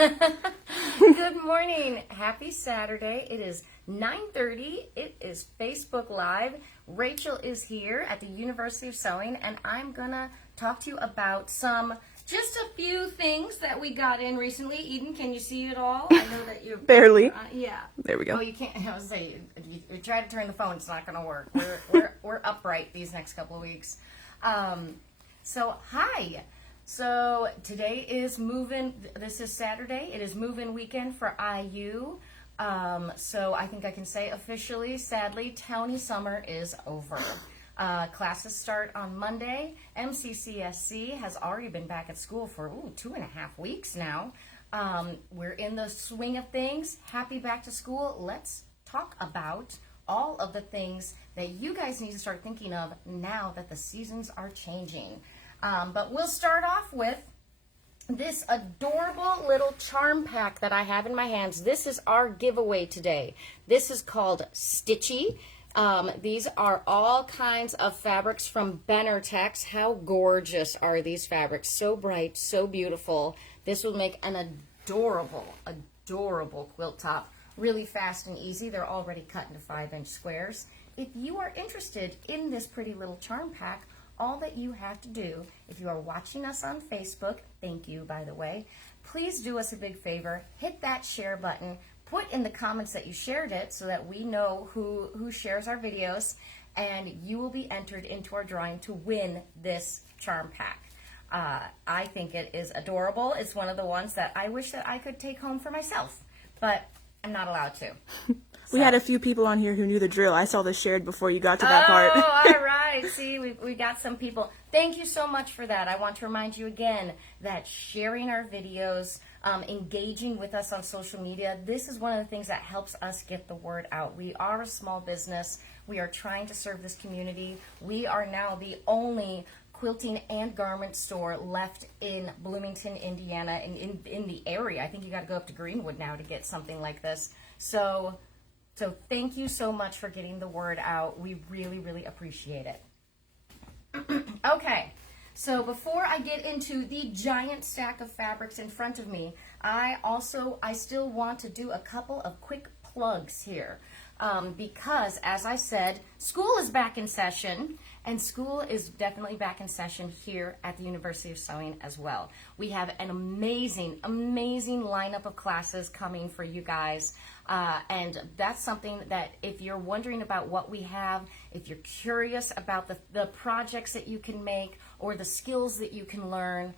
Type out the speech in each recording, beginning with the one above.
Good morning. Happy Saturday. It is 9:30. It is Facebook Live. Rachel is here at the University of Sewing, and I'm going to talk to you about just a few things that we got in recently. Eden, can you see it all? I know that you're... Barely. Yeah. There we go. Oh, you can't... I was saying, you try to turn the phone, it's not going to work. We're upright these next couple of weeks. Hi. So today is this is Saturday. It is move-in weekend for IU. So I think I can say officially, sadly, Townie summer is over. Classes start on Monday. MCCSC has already been back at school for 2.5 weeks now. We're in the swing of things. Happy back to school. Let's talk about all of the things that you guys need to start thinking of now that the seasons are changing. But we'll start off with this adorable little charm pack that I have in my hands. This is our giveaway today. This is called Stitchy. These are all kinds of fabrics from Benartex. How gorgeous are these fabrics? So bright, so beautiful. This will make an adorable quilt top. Really fast and easy. They're already cut into 5-inch squares. If you are interested in this pretty little charm pack, all that you have to do, if you are watching us on Facebook, thank you, by the way, please do us a big favor, hit that share button, put in the comments that you shared it so that we know who shares our videos, and you will be entered into our drawing to win this charm pack. I think it is adorable. It's one of the ones that I wish that I could take home for myself, but I'm not allowed to. We had a few people on here who knew the drill. I saw this shared before you got to that part. Oh, all right. See, we got some people. Thank you so much for that. I want to remind you again that sharing our videos, engaging with us on social media, this is one of the things that helps us get the word out. We are a small business. We are trying to serve this community. We are now the only quilting and garment store left in Bloomington, Indiana, and in the area. I think you got to go up to Greenwood now to get something like this. So thank you so much for getting the word out. We really appreciate it. Okay, so before I get into the giant stack of fabrics in front of me, I still want to do a couple of quick plugs here. Because, as I said, school is back in session, and school is definitely back in session here at the University of Sewing as well. We have an amazing lineup of classes coming for you guys, and that's something that if you're wondering about what we have, if you're curious about the projects that you can make or the skills that you can learn,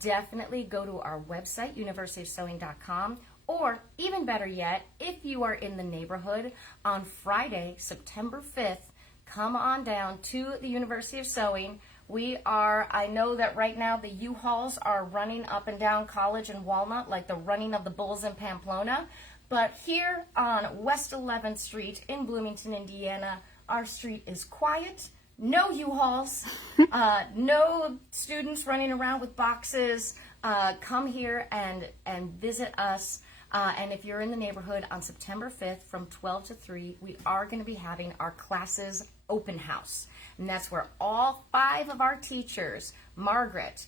definitely go to our website, universityofsewing.com. Or, even better yet, if you are in the neighborhood, on Friday, September 5th, come on down to the University of Sewing. I know that right now the U-Hauls are running up and down College and Walnut like the running of the bulls in Pamplona. But here on West 11th Street in Bloomington, Indiana, our street is quiet. No U-Hauls, no students running around with boxes. Come here and visit us. And if you're in the neighborhood on September 5th from 12 to 3, we are going to be having our classes open house. And that's where all 5 of our teachers, Margaret,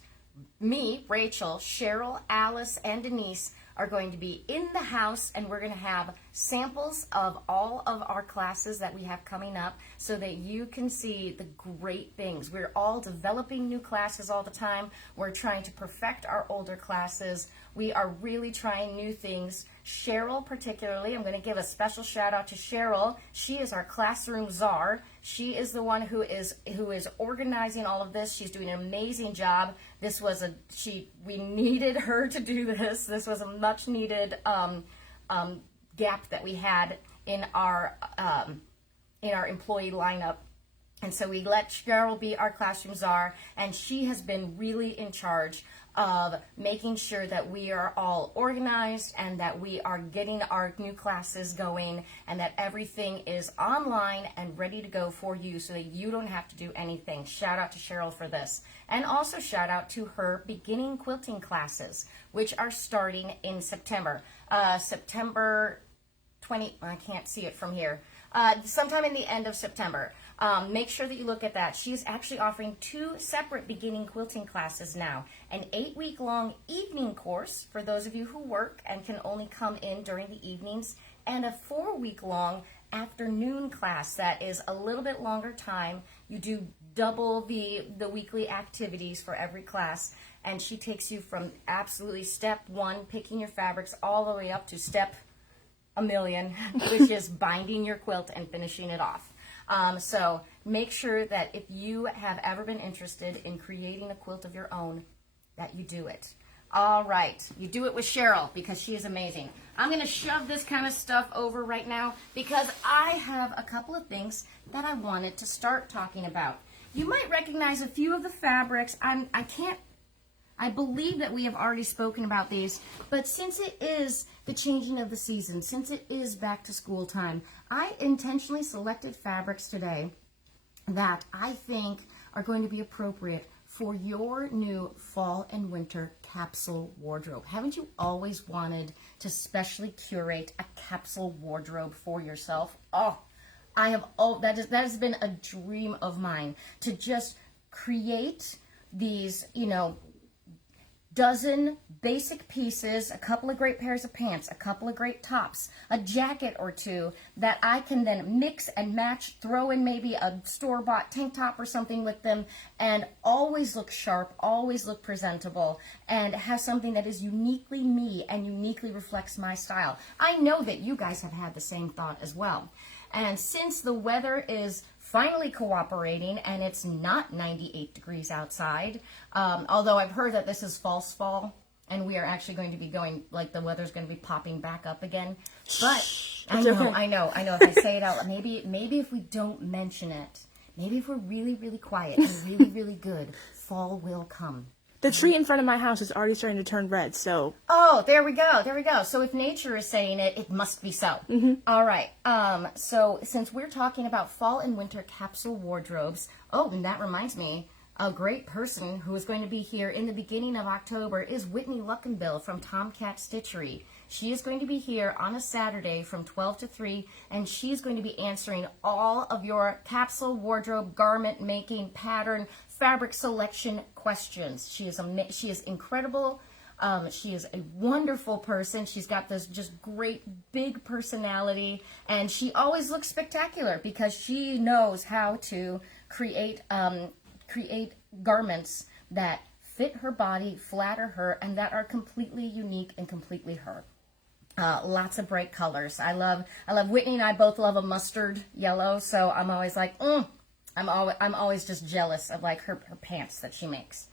me, Rachel, Cheryl, Alice, and Denise, are going to be in the house, and we're going to have samples of all of our classes that we have coming up so that you can see the great things. We're all developing new classes all the time. We're trying to perfect our older classes. We are really trying new things. Cheryl particularly, I'm going to give a special shout out to Cheryl. She is our classroom czar. She is the one who is organizing all of this. She's doing an amazing job. We needed her to do this. This was a much needed gap that we had in our employee lineup. And so we let Cheryl be our classroom czar, and she has been really in charge of making sure that we are all organized and that we are getting our new classes going and that everything is online and ready to go for you so that you don't have to do anything. Shout out to Cheryl for this. And also shout out to her beginning quilting classes, which are starting in September. September 20, I can't see it from here. Sometime in the end of September. Make sure that you look at that. She's actually offering 2 separate beginning quilting classes now. An 8-week-long evening course for those of you who work and can only come in during the evenings, and a 4-week-long afternoon class that is a little bit longer time. You do double the weekly activities for every class, and she takes you from absolutely step 1, picking your fabrics, all the way up to step a million, which is binding your quilt and finishing it off. So make sure that if you have ever been interested in creating a quilt of your own, that you do it. All right, you do it with Cheryl because she is amazing. I'm going to shove this kind of stuff over right now because I have a couple of things that I wanted to start talking about. You might recognize a few of the fabrics. I believe that we have already spoken about these, but since it is the changing of the season, since it is back to school time, I intentionally selected fabrics today that I think are going to be appropriate for your new fall and winter capsule wardrobe. Haven't you always wanted to specially curate a capsule wardrobe for yourself? Oh, that has been a dream of mine, to just create these, dozen basic pieces, a couple of great pairs of pants, a couple of great tops, a jacket or two that I can then mix and match, throw in maybe a store-bought tank top or something with them, and always look sharp, always look presentable, and have something that is uniquely me and uniquely reflects my style. I know that you guys have had the same thought as well. And since the weather is finally cooperating and it's not 98 degrees outside, although I've heard that this is false fall and we are actually going to be going, like the weather's going to be popping back up again. But I know, if I say it out, maybe if we don't mention it, maybe if we're really, really quiet and really, really good, fall will come. The tree in front of my house is already starting to turn red, so... Oh, there we go. So if nature is saying it, it must be so. Mm-hmm. All right. So since we're talking about fall and winter capsule wardrobes, and that reminds me, a great person who is going to be here in the beginning of October is Whitney Luckenbill from Tomcat Stitchery. She is going to be here on a Saturday from 12 to 3, and she's going to be answering all of your capsule wardrobe, garment making, pattern, fabric selection questions. She is incredible. She is a wonderful person. She's got this just great big personality, and she always looks spectacular because she knows how to create garments that fit her body, flatter her, and that are completely unique and completely her. Lots of bright colors. I love Whitney and I both love a mustard yellow, so I'm always like, I'm always just jealous of like her pants that she makes.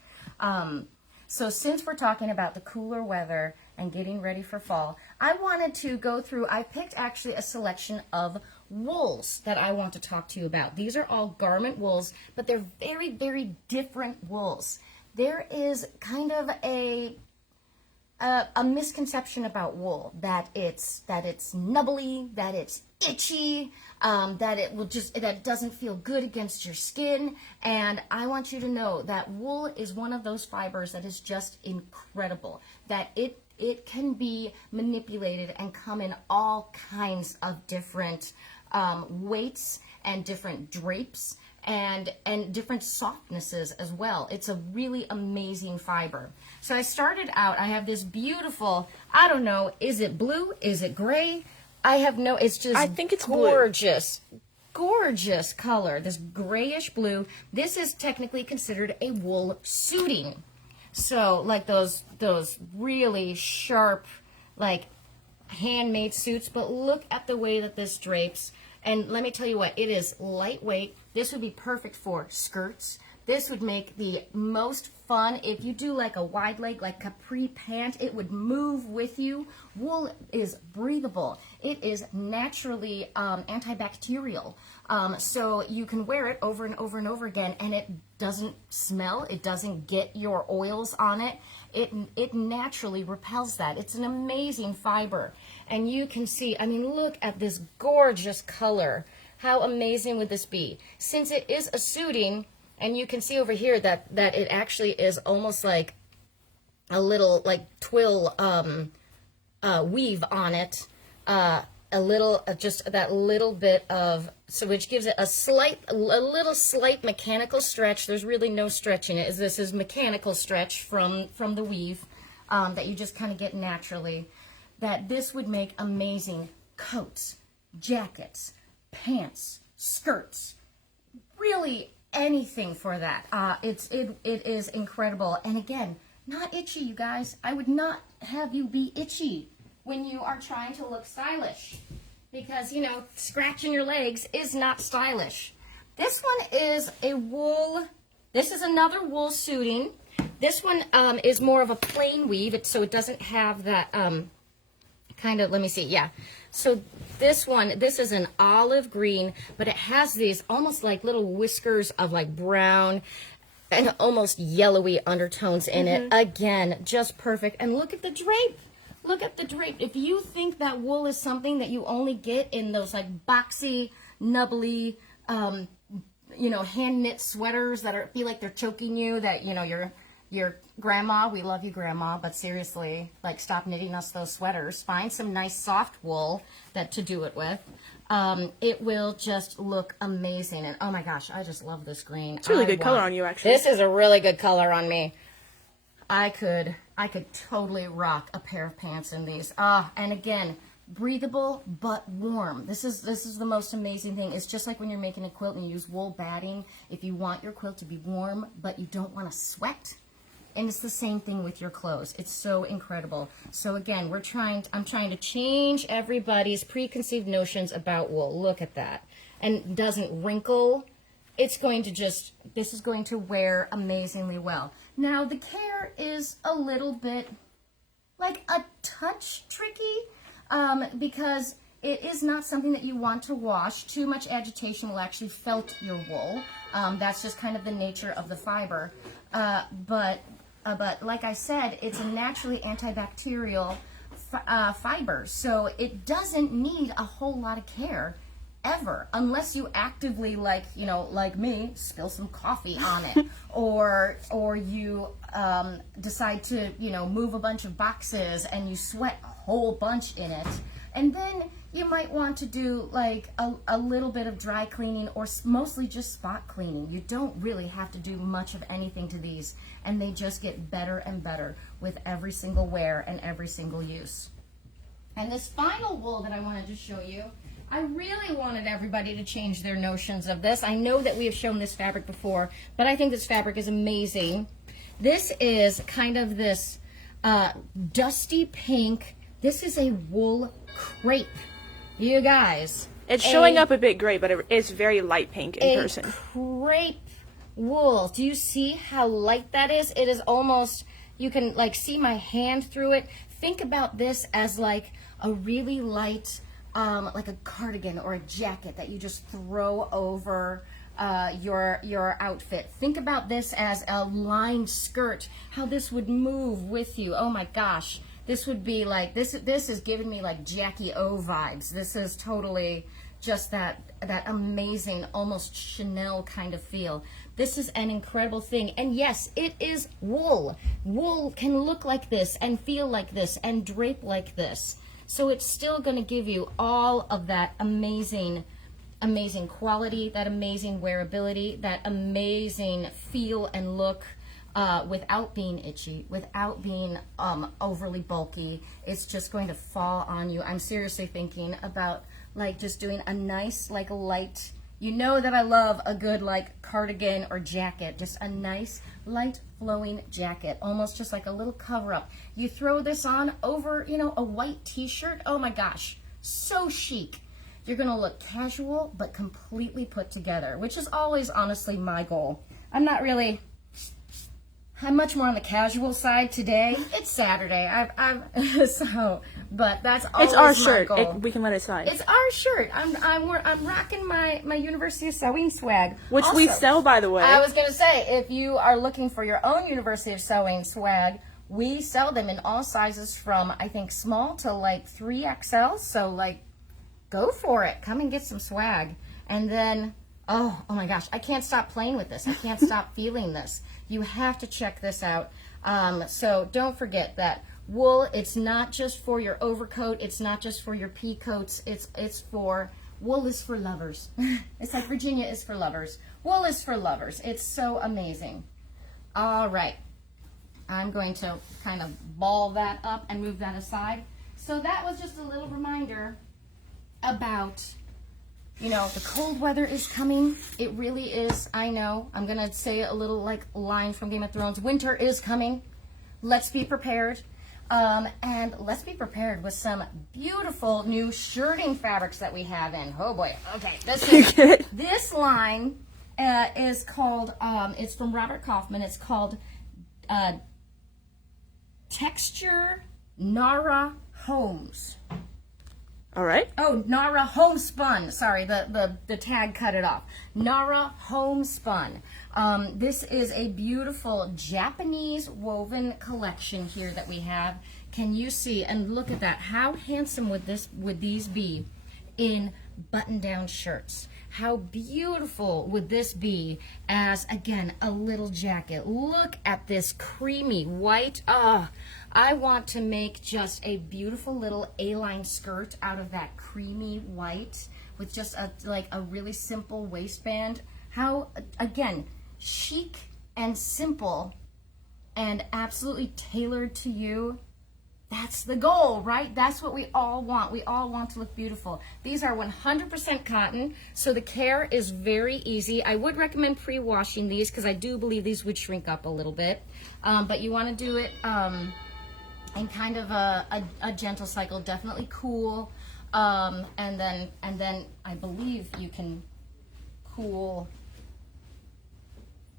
So since we're talking about the cooler weather and getting ready for fall, I wanted to go through, I picked actually a selection of wools that I want to talk to you about. These are all garment wools, but they're very, very different wools. There is kind of a misconception about wool, that it's nubbly, that it's itchy, that it doesn't feel good against your skin. And I want you to know that wool is one of those fibers that is just incredible, that it can be manipulated and come in all kinds of different weights and different drapes and different softnesses as well. It's a really amazing fiber. So I started out, I have this beautiful, I don't know, is it blue? Is it gray? It's just I think it's gorgeous. Blue. Gorgeous color, this grayish blue. This is technically considered a wool suiting. So like those really sharp, like handmade suits, but look at the way that this drapes. And let me tell you what, it is lightweight. This would be perfect for skirts. This would make the most fun if you do like a wide leg, like capri pant. It would move with you. Wool is breathable. It is naturally antibacterial. So you can wear it over and over and over again, and it doesn't smell. It doesn't get your oils on it. It naturally repels that. It's an amazing fiber. And you can see, I mean, look at this gorgeous color. How amazing would this be? Since it is a suiting, and you can see over here that it actually is almost like a little like twill weave on it. a little, just that little bit of, so which gives it a little slight mechanical stretch. There's really no stretch in it. This is mechanical stretch from the weave that you just kind of get naturally. That this would make amazing coats, jackets, pants, skirts, really anything for that. It is incredible. And again, not itchy, you guys. I would not have you be itchy when you are trying to look stylish, because, you know, scratching your legs is not stylish. This one is a wool, this is another wool suiting. This one is more of a plain weave, so it doesn't have that kind of, let me see, yeah. So this one, this is an olive green, but it has these almost like little whiskers of like brown and almost yellowy undertones in it. Again, just perfect. And look at the drape. Look at the drape. If you think that wool is something that you only get in those like boxy, nubbly, you know, hand knit sweaters that feel like they're choking you, that, you know, your grandma, we love you, grandma, but seriously, like, stop knitting us those sweaters. Find some nice soft wool to do it with. It will just look amazing. And oh my gosh, I just love this green. It's a really good color on you, actually. This is a really good color on me. I could totally rock a pair of pants in these. And again, breathable but warm. This is the most amazing thing. It's just like when you're making a quilt and you use wool batting. If you want your quilt to be warm but you don't want to sweat, and it's the same thing with your clothes. It's so incredible. So again, I'm trying to change everybody's preconceived notions about wool. Look at that. And it doesn't wrinkle. It's going to this is going to wear amazingly well. Now, the care is a little bit, like a touch tricky, because it is not something that you want to wash. Too much agitation will actually felt your wool. That's just kind of the nature of the fiber. But like I said, it's a naturally antibacterial fiber, so it doesn't need a whole lot of care ever, unless you actively, like, you know, like me, spill some coffee on it, or you decide to, you know, move a bunch of boxes and you sweat a whole bunch in it. And then you might want to do like a little bit of dry cleaning, or mostly just spot cleaning. You don't really have to do much of anything to these, and they just get better and better with every single wear and every single use. And this final wool that I wanted to show you, I really wanted everybody to change their notions of this. I know that we have shown this fabric before, but I think this fabric is amazing. This is kind of this dusty pink. This is a wool crepe. You guys. It's showing up a bit gray, but it's very light pink in person. Crepe wool. Do you see how light that is? It is almost, you can like see my hand through it. Think about this as like a really light, like a cardigan or a jacket that you just throw over your outfit. Think about this as a lined skirt, how this would move with you. Oh my gosh. This would be like, this is giving me like Jackie O vibes. This is totally just that amazing, almost Chanel kind of feel. This is an incredible thing. And yes, it is wool. Wool can look like this and feel like this and drape like this. So it's still going to give you all of that amazing quality, that amazing wearability, that amazing feel and look, without being itchy, without being overly bulky. It's just going to fall on you. I'm seriously thinking about like just doing a nice like light, you know that I love a good like cardigan or jacket, just a nice light flowing jacket, almost just like a little cover up. You throw this on over, you know, a white t-shirt. Oh my gosh, so chic. You're gonna look casual but completely put together, which is always honestly my goal. I'm much more on the casual side today. It's Saturday. But that's always it's our my shirt. goal. We can let it slide. It's our shirt. I'm rocking my University of Sewing swag, which also, we sell, by the way. I was gonna say, if you are looking for your own University of Sewing swag, we sell them in all sizes from I think small to like 3XL. So like, go for it. Come and get some swag. And then, oh my gosh, I can't stop playing with this. I can't stop feeling this. You have to check this out. So don't forget that Wool, it's not just for your overcoat. It's not just for your pea coats. It's for, wool is for lovers. It's like Virginia is for lovers. Wool is for lovers. It's so amazing. All right. I'm going to kind of ball that up and move that aside. So that was just a little reminder about, you know, the cold weather is coming. It really is. I know. I'm going to say a little like line from Game of Thrones. Winter is coming. Let's be prepared. And let's be prepared with some beautiful new shirting fabrics that we have in. Oh boy. Okay. This line is called, it's from Robert Kaufman. It's called Texture Nara Homes. All right. Oh, Nara Homespun. Sorry, the tag cut it off. Nara Homespun. This is a beautiful Japanese woven collection here that we have. Can you see? And look at that. How handsome would these be in button-down shirts? How beautiful would this be as, again, a little jacket? Look at this creamy white. I want to make just a beautiful little A-line skirt out of that creamy white with just a really simple waistband. How, again, chic and simple and absolutely tailored to you. That's the goal, right? That's what we all want. We all want to look beautiful. These are 100% cotton, so the care is very easy. I would recommend pre-washing these because I do believe these would shrink up a little bit. But you want to do it in kind of a gentle cycle, definitely cool. And then I believe you can cool.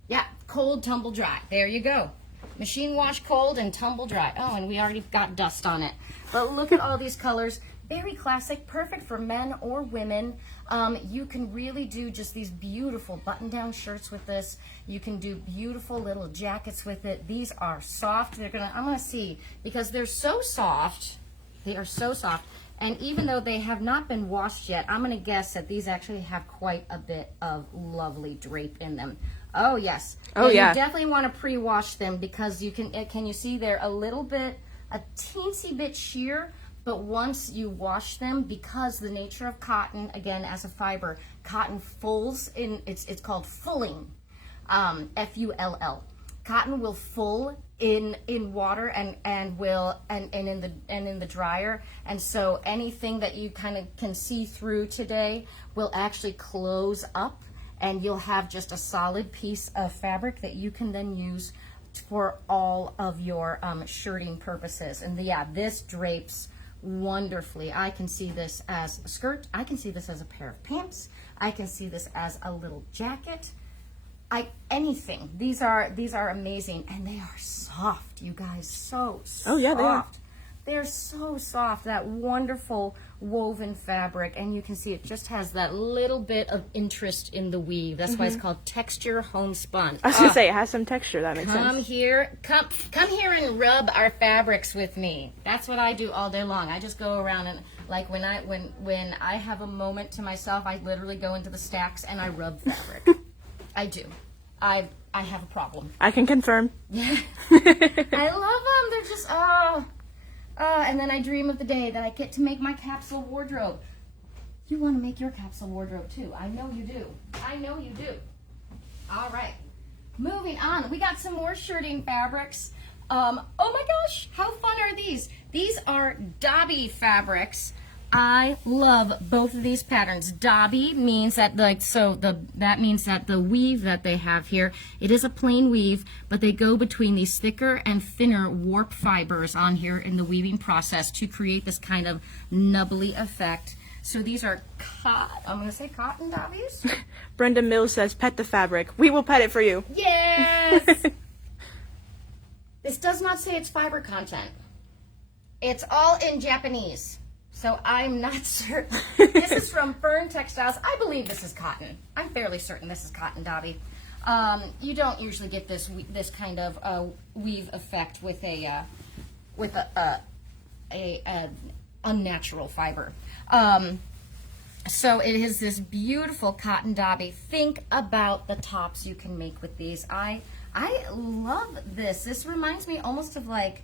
Yeah, cold, tumble, dry. There you go. Machine wash cold and tumble dry. Oh, and we already got dust on it. But look at all these colors. Very classic, perfect for men or women. You can really do just these beautiful button-down shirts with this. You can do beautiful little jackets with it. These are soft. I'm gonna see, because they're so soft. They are so soft. And even though they have not been washed yet, I'm gonna guess that these actually have quite a bit of lovely drape in them. Oh yes. Oh yeah. You definitely want to pre-wash them because you can you see they're a teensy bit sheer, but once you wash them, because the nature of cotton, again as a fiber, cotton fulls in. It's called fulling, F-U-L-L. Cotton will full in water and in the dryer, and so anything that you kind of can see through today will actually close up. And you'll have just a solid piece of fabric that you can then use for all of your shirting purposes. And yeah, this drapes wonderfully. I can see this as a skirt. I can see this as a pair of pants. I can see this as a little jacket. Anything. These are amazing, and they are soft, you guys. So soft. Oh yeah, they are. They're so soft, that wonderful woven fabric, and you can see it just has that little bit of interest in the weave. That's why it's called Texture Homespun. I was gonna say it has some texture. That makes sense. Come here and rub our fabrics with me. That's what I do all day long. I just go around and like when I have a moment to myself, I literally go into the stacks and I rub fabric. I do. I have a problem. I can confirm. I love them. They're just and then I dream of the day that I get to make my capsule wardrobe. You want to make your capsule wardrobe too. I know you do. I know you do. All right. Moving on. We got some more shirting fabrics. Oh my gosh. How fun are these? These are Dobby fabrics. I love both of these patterns. Dobby means that that means that the weave that they have here, it is a plain weave, but they go between these thicker and thinner warp fibers on here in the weaving process to create this kind of nubbly effect. So these are I'm going to say cotton Dobbies. Brenda Mills says, "Pet the fabric. We will pet it for you." Yes. This does not say it's fiber content. It's all in Japanese. So I'm not certain. This is from Fern Textiles. I believe this is cotton. I'm fairly certain this is cotton Dobby. You don't usually get this kind of weave effect with a unnatural fiber. So it is this beautiful cotton Dobby. Think about the tops you can make with these. I love this. This reminds me almost of like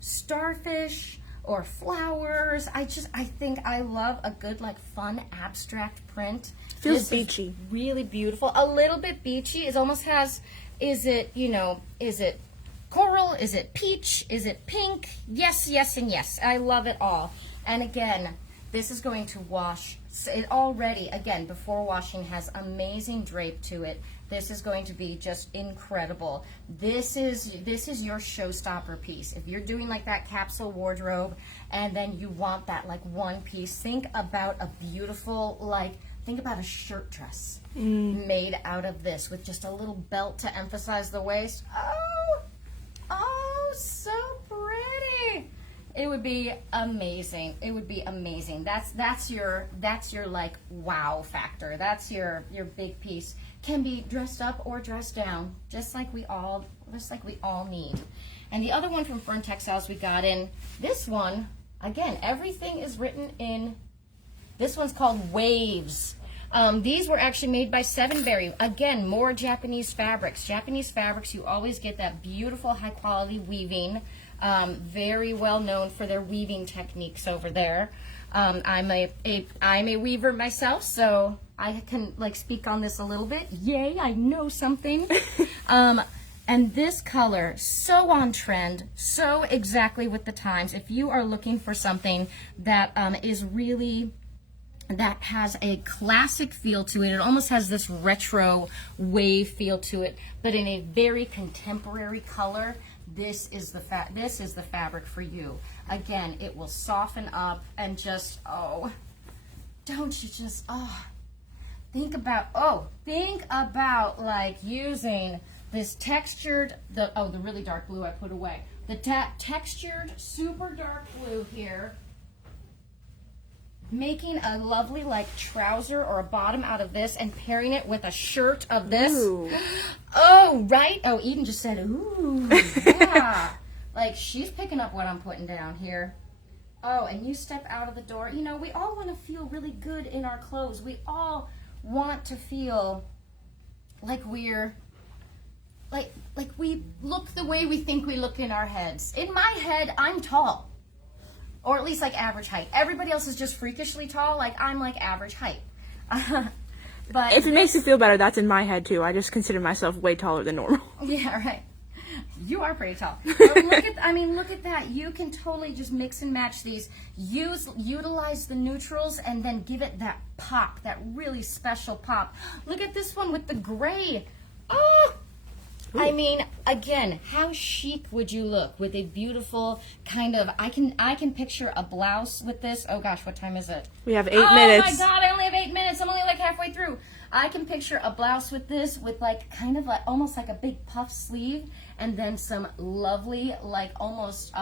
starfish or flowers. I think I love a good like fun abstract print. Feels This is beachy. really beautiful. A little bit beachy. It almost has, is it coral? Is it peach? Is it pink? Yes, yes, and yes. I love it all. And again, this is going to wash. So it already, again, before washing, has amazing drape to it. This is going to be just incredible. This is your showstopper piece. If you're doing like that capsule wardrobe and then you want that like one piece, think about a beautiful, like, think about a shirt dress made out of this with just a little belt to emphasize the waist. Oh, so pretty. It would be amazing. It would be amazing. That's your like wow factor. That's your big piece. Can be dressed up or dressed down, just like we all need. And the other one from Fern Textiles we got in, this one, again, everything is written in, this one's called Waves. These were actually made by Seven Berry. Again, more Japanese fabrics. Japanese fabrics, you always get that beautiful high quality weaving. Very well known for their weaving techniques over there. I'm a weaver myself, so I can like speak on this a little bit. Yay, I know something. And this color, so on trend, so exactly with the times. If you are looking for something that is really, that has a classic feel to it, it almost has this retro wave feel to it, but in a very contemporary color. This is the fabric for you. Again, it will soften up and just, oh, don't you just, oh, think about like using this textured, the really dark blue I put away. The textured super dark blue here, making a lovely like trouser or a bottom out of this and pairing it with a shirt of this. Ooh. Oh, right. Oh, Eden just said, ooh, yeah. Like she's picking up what I'm putting down here. Oh, and you step out of the door. You know, we all want to feel really good in our clothes. We all want to feel like we're, like we look the way we think we look in our heads. In my head, I'm tall. Or at least like average height. Everybody else is just freakishly tall. Like I'm like average height. But If it makes you feel better, that's in my head too. I just consider myself way taller than normal. yeah, right. You are pretty tall. But look at that. You can totally just mix and match these. Utilize the neutrals and then give it that pop, that really special pop. Look at this one with the gray. Oh! I mean, again, how chic would you look with a beautiful kind of, I can picture a blouse with this. Oh gosh, what time is it? We have 8 minutes. Oh my God, I only have 8 minutes. I'm only like halfway through. I can picture a blouse with this, with like kind of like almost like a big puff sleeve, and then some lovely like almost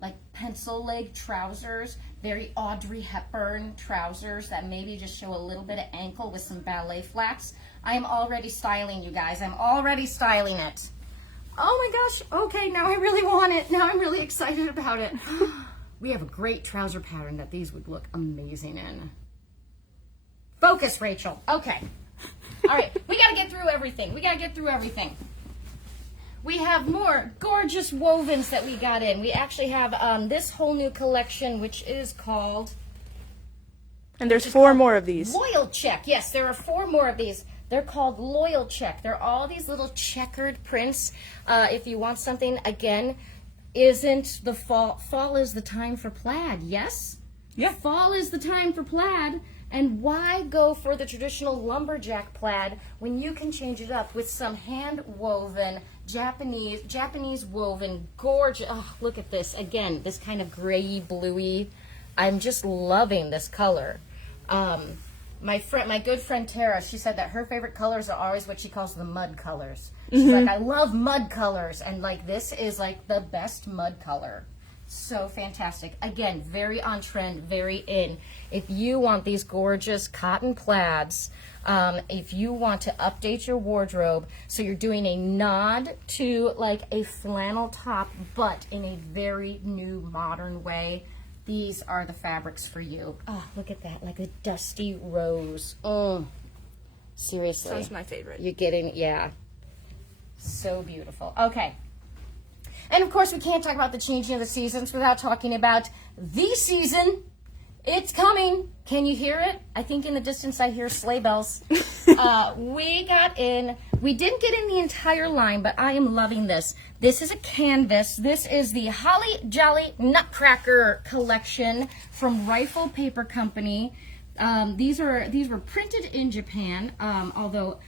like pencil leg trousers, very Audrey Hepburn trousers that maybe just show a little bit of ankle with some ballet flats. I am already styling, you guys. I'm already styling it. Oh my gosh. Okay, now I really want it. Now I'm really excited about it. We have a great trouser pattern that these would look amazing in. Focus, Rachel. Okay. All right. We got to get through everything. We have more gorgeous wovens that we got in. We actually have this whole new collection, which is called... And there's 4 more of these. Loyal Check. Yes, there are 4 more of these. They're called Loyal Check. They're all these little checkered prints. If you want something, again, isn't the fall. Fall is the time for plaid, yes? Yeah. Fall is the time for plaid. And why go for the traditional lumberjack plaid when you can change it up with some hand-woven, Japanese woven, gorgeous. Oh, look at this. Again, this kind of gray bluey. I'm just loving this color. My good friend Tara, she said that her favorite colors are always what she calls the mud colors. She's like, I love mud colors, and like this is like the best mud color. So fantastic. Again, very on trend, very in. If you want these gorgeous cotton plaids, if you want to update your wardrobe, so you're doing a nod to like a flannel top, but in a very new modern way, these are the fabrics for you. Oh, look at that, like a dusty rose. Oh, seriously. That's my favorite. You're getting, yeah. So beautiful. Okay. And of course, we can't talk about the changing of the seasons without talking about the season. It's coming. Can you hear it? I think in the distance I hear sleigh bells. We didn't get in the entire line, but I am loving this. This is a canvas. This is the Holly Jolly Nutcracker collection from Rifle Paper Company. These were printed in Japan, although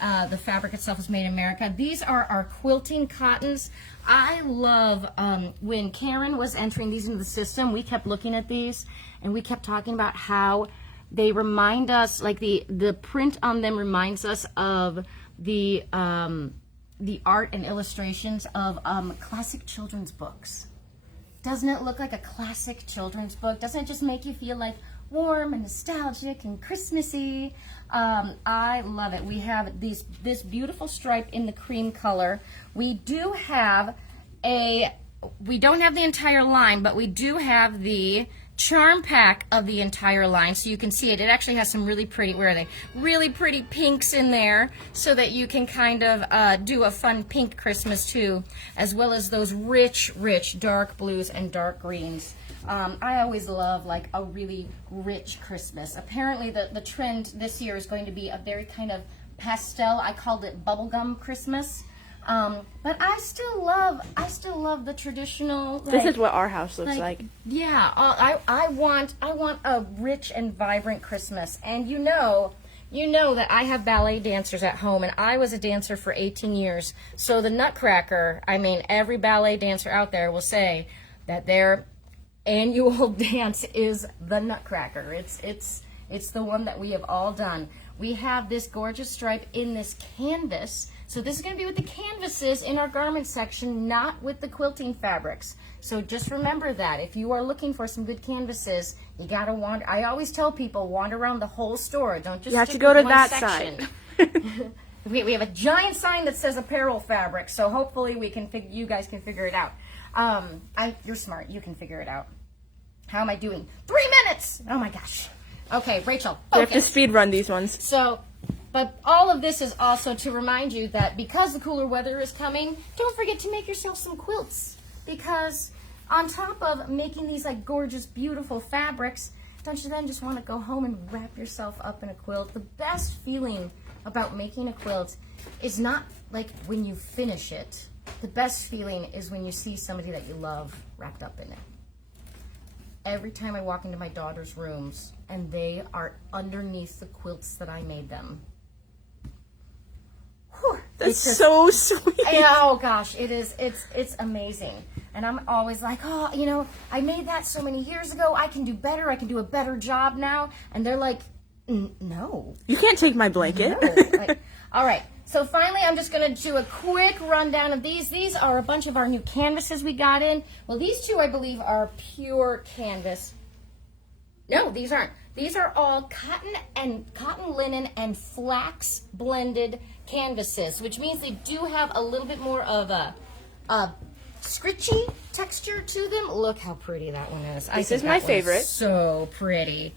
the fabric itself is made in America. These are our quilting cottons. I love when Karen was entering these into the system, we kept looking at these and we kept talking about how they remind us, like the print on them reminds us of the art and illustrations of classic children's books. Doesn't it look like a classic children's book? Doesn't it just make you feel like warm and nostalgic and Christmassy? I love it. We have this beautiful stripe in the cream color. We don't have the entire line, but we do have the charm pack of the entire line, so you can see it. It actually has some really pretty, where are they? Really pretty pinks in there, so that you can kind of do a fun pink Christmas too, as well as those rich dark blues and dark greens. I always love like a really rich Christmas. Apparently the trend this year is going to be a very kind of pastel. I called it bubblegum Christmas. But I still love the traditional. This is what our house looks like. Yeah, I want a rich and vibrant Christmas. And you know that I have ballet dancers at home, and I was a dancer for 18 years. So the Nutcracker, I mean, every ballet dancer out there will say that their annual dance is the Nutcracker. It's the one that we have all done. We have this gorgeous stripe in this canvas. So this is going to be with the canvases in our garment section, not with the quilting fabrics. So just remember that. If you are looking for some good canvases, you got to wander. I always tell people, wander around the whole store. Don't just You have to stick go with to one that section. side. We have a giant sign that says apparel fabric, so hopefully you guys can figure it out. You're smart. You can figure it out. How am I doing? 3 minutes! Oh my gosh. Okay, Rachel, We have focus. to speed run these ones. So, but all of this is also to remind you that because the cooler weather is coming, don't forget to make yourself some quilts. Because on top of making these like gorgeous, beautiful fabrics, don't you then just want to go home and wrap yourself up in a quilt? The best feeling about making a quilt is not like when you finish it. The best feeling is when you see somebody that you love wrapped up in it. Every time I walk into my daughter's rooms and they are underneath the quilts that I made them. Whew, That's so sweet. oh gosh, it's amazing. And I'm always like, oh, you know, I made that so many years ago. I can do better. I can do a better job now. And they're like, no. You can't take my blanket. No. Like, all right. So finally, I'm just going to do a quick rundown of these. These are a bunch of our new canvases we got in. Well, these two, I believe, are pure canvas. No, these aren't. These are all cotton linen and flax blended canvases, which means they do have a little bit more of a scritchy texture to them. Look how pretty that one is. This is my favorite. So pretty.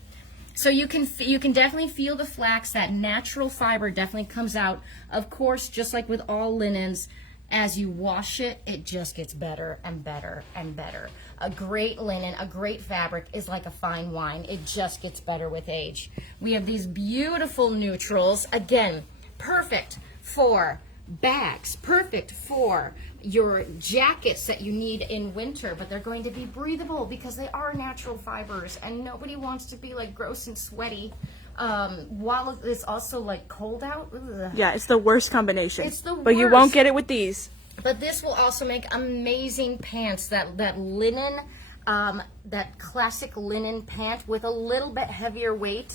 So you can definitely feel the flax. That natural fiber definitely comes out. Of course, just like with all linens, as you wash it, it just gets better and better and better. A great linen, a great fabric is like a fine wine. It just gets better with age. We have these beautiful neutrals. Again, perfect for bags, perfect for your jackets that you need in winter, but they're going to be breathable because they are natural fibers, and nobody wants to be like gross and sweaty while it's also like cold out. Ugh. Yeah, it's the worst combination. It's the But you worst. won't get it with these. But this will also make amazing pants. That linen, that classic linen pant with a little bit heavier weight.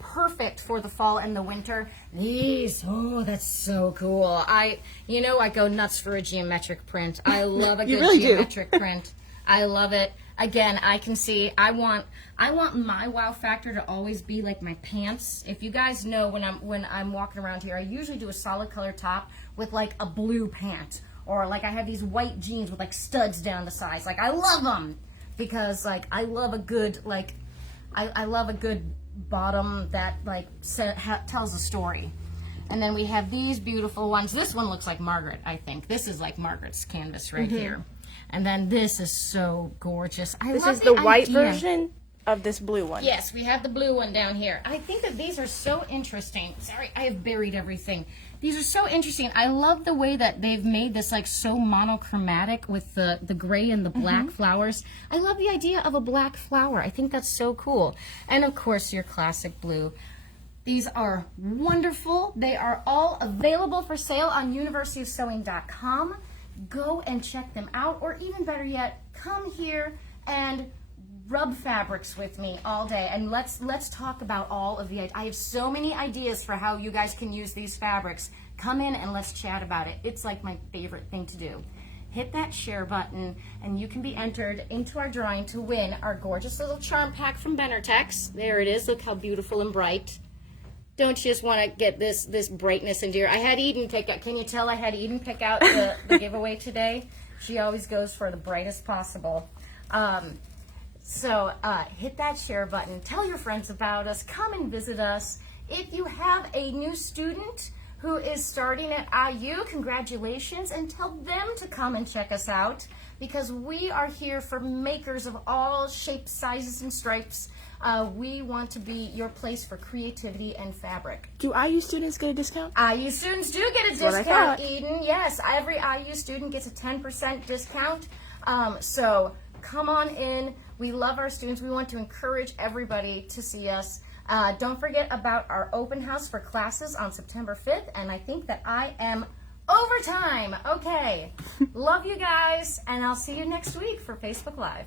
Perfect for the fall and the winter. These, oh, that's so cool. I go nuts for a geometric print. I love a good really geometric print. I love it. Again, I can see. I want my wow factor to always be like my pants. If you guys know, when I'm walking around here, I usually do a solid color top with like a blue pant, or like I have these white jeans with like studs down the sides. Like I love them because like I love a good like I love a good bottom that like tells a story. And then we have these beautiful ones. This one looks like Margaret, I think. This is like Margaret's canvas right here. And then this is so gorgeous. This love is the white idea. version of this blue one. Yes, we have the blue one down here. I think that these are so interesting. Sorry, I have buried everything. These are so interesting. I love the way that they've made this like so monochromatic with the gray and the black flowers. I love the idea of a black flower. I think that's so cool. And of course, your classic blue. These are wonderful. They are all available for sale on universityofsewing.com. Go and check them out, or even better yet, come here and rub fabrics with me all day, and let's talk about all of the. I have so many ideas for how you guys can use these fabrics. Come in and let's chat about it. It's like my favorite thing to do. Hit that share button, and you can be entered into our drawing to win our gorgeous little charm pack from Benartex. There it is. Look how beautiful and bright. Don't you just want to get this brightness into your... I had Eden pick out... Can you tell I had Eden pick out the giveaway today? She always goes for the brightest possible. So hit that share button. Tell your friends about us. Come and visit us. If you have a new student who is starting at IU, congratulations, and tell them to come and check us out, because we are here for makers of all shapes, sizes, and stripes. We want to be your place for creativity and fabric. Do IU students get a discount? IU students do get a That's what I discount, thought. Eden. Yes, every IU student gets a 10% discount. So come on in. We love our students. We want to encourage everybody to see us. Don't forget about our open house for classes on September 5th. And I think that I am overtime. Okay. Love you guys. And I'll see you next week for Facebook Live.